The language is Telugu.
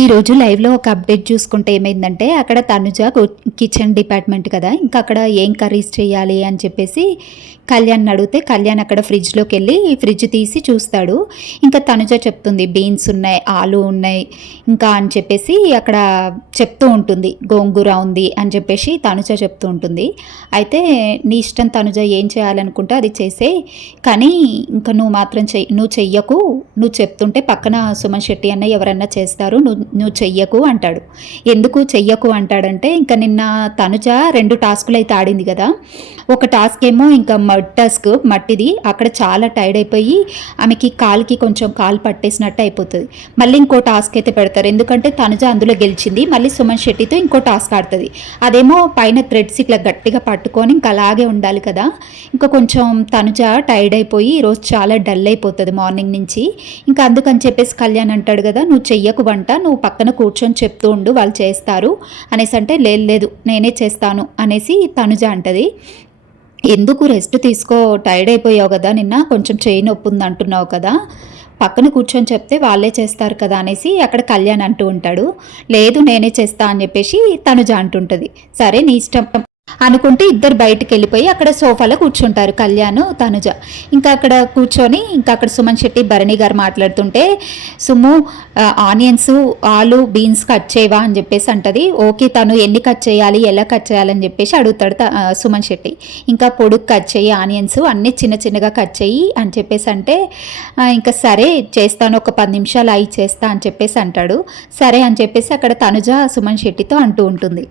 ఈరోజు లైవ్లో ఒక అప్డేట్ చూసుకుంటే ఏమైందంటే అక్కడ తనుజ కిచెన్ డిపార్ట్మెంట్ కదా, ఇంకా అక్కడ ఏం కర్రీస్ చేయాలి అని చెప్పేసి కళ్యాణ్ అడిగితే కళ్యాణ్ అక్కడ ఫ్రిడ్జ్లోకి వెళ్ళి ఫ్రిడ్జ్ తీసి చూస్తాడు. ఇంకా తనుజ చెప్తుంది బీన్స్ ఉన్నాయి, ఆలు ఉన్నాయి ఇంకా అని చెప్పేసి అక్కడ చెప్తూ ఉంటుంది. గోంగూర ఉంది అని చెప్పేసి తనుజ చెప్తూ ఉంటుంది. అయితే నీ ఇష్టం తనుజ, ఏం చేయాలనుకుంటే అది చేసే, కానీ ఇంకా నువ్వు మాత్రం నువ్వు చెయ్యకు, నువ్వు చెప్తుంటే పక్కన సుమన్ శెట్టి అన్న ఎవరన్నా చేస్తారు, నువ్వు చెయ్యకు అంటాడు. ఎందుకు చెయ్యకు అంటాడంటే ఇంకా నిన్న తనుజ 2 టాస్కులు అయితే ఆడింది కదా. ఒక టాస్క్ ఏమో ఇంకా మడ్ టాస్క్, మట్టిది, అక్కడ చాలా టైర్డ్ అయిపోయి ఆమెకి కాలుకి కొంచెం కాలు పట్టేసినట్టు అయిపోతుంది. మళ్ళీ ఇంకో టాస్క్ అయితే పెడతారు, ఎందుకంటే తనుజ అందులో గెలిచింది. మళ్ళీ సుమన్ శెట్టితో ఇంకో టాస్క్ ఆడుతుంది. అదేమో పైన థ్రెడ్స్ ఇట్లా గట్టిగా పట్టుకొని ఇంకా అలాగే ఉండాలి కదా. ఇంకా కొంచెం తనుజ టైర్డ్ అయిపోయి ఈరోజు చాలా డల్ అయిపోతుంది మార్నింగ్ నుంచి. ఇంకా అందుకని చెప్పేసి కళ్యాణ్ అంటాడు కదా, నువ్వు చెయ్యకు వంట, నువ్వు పక్కన కూర్చొని చెప్తూ ఉండు, వాళ్ళు చేస్తారు అనేసి అంటే లేదు నేనే చేస్తాను అనేసి తనుజ అంటది. ఎందుకు రెస్ట్ తీసుకో, టైర్డ్ అయిపోయావు కదా, నిన్న కొంచెం చేయి నొప్పి ఉంది అంటున్నావు కదా, పక్కన కూర్చొని చెప్తే వాళ్ళే చేస్తారు కదా అనేసి అక్కడ కళ్యాణ్ అంటూ ఉంటాడు. లేదు నేనే చేస్తా అని చెప్పేసి తనుజ అంటుంటుంది. సరే నీ ఇష్టం అనుకుంటే ఇద్దరు బయటికి వెళ్ళిపోయి అక్కడ సోఫాలో కూర్చుంటారు కళ్యాణ్ తనుజ. ఇంకా అక్కడ కూర్చొని ఇంకా అక్కడ సుమన్ శెట్టి భరణి గారు మాట్లాడుతుంటే సుమ్ము ఆనియన్స్, ఆలు, బీన్స్ కట్ చేయవా అని చెప్పేసి అంటది. ఓకే, తను ఎన్ని కట్ చేయాలి, ఎలా కట్ చేయాలని చెప్పేసి అడుగుతాడు సుమన్ శెట్టి. ఇంకా పొడుగు కట్ చేయి, ఆనియన్స్ అన్నీ చిన్న చిన్నగా కట్ చేయి అని చెప్పేసి అంటే ఇంకా సరే చేస్తాను, ఒక 10 నిమిషాలు అయి చేస్తా అని చెప్పేసి అంటాడు. సరే అని చెప్పేసి అక్కడ తనుజ సుమన్ శెట్టితో అంటూ ఉంటుంది.